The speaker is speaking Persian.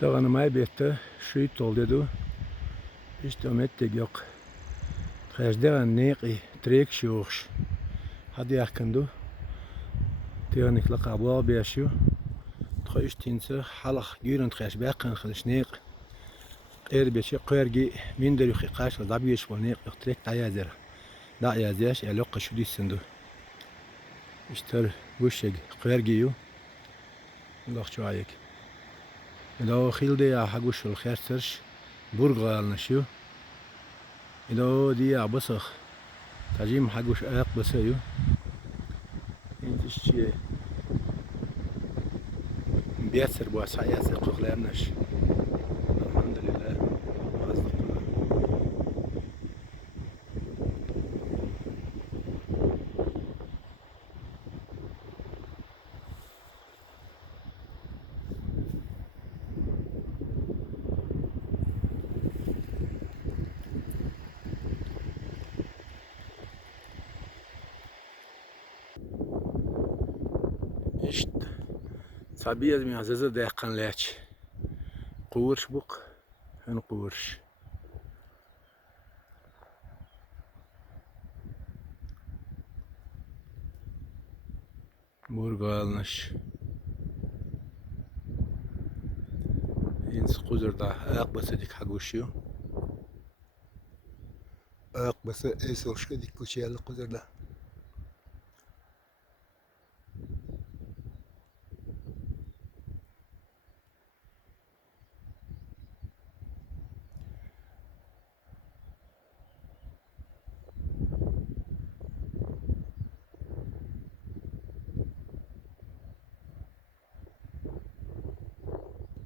Dağınımaya bette şuyut oldu. İşte ömettik yok. Trecdeğen neqi trek şuğuş. Hadi yakındu. Tığınıkla kabuğa beşiyor. Txuş tinse halak gürün txeş beqen xiliş neq. Qeyr beşi qeyr min der yuxi qaş dabiyeş bol neq trek tayazer. Da yazyaş elok qışu disindu. İşte bu şey qeyr giyu. Laqçu ayek. لو خيل دي حقوش الخير سرش برغال نشيو لو دي عبصخ تجيم حقوش ايق بسيو انتش بيسر بواسع ياسر قغلانش الحمد لله İşte sabiyaz mi azazı dayakkan leç قورش بق هن قورش برغالنش إنس قدر دا أق بس ديك حقوشيو أق بس إيش وش كديك كوشي على قدر دا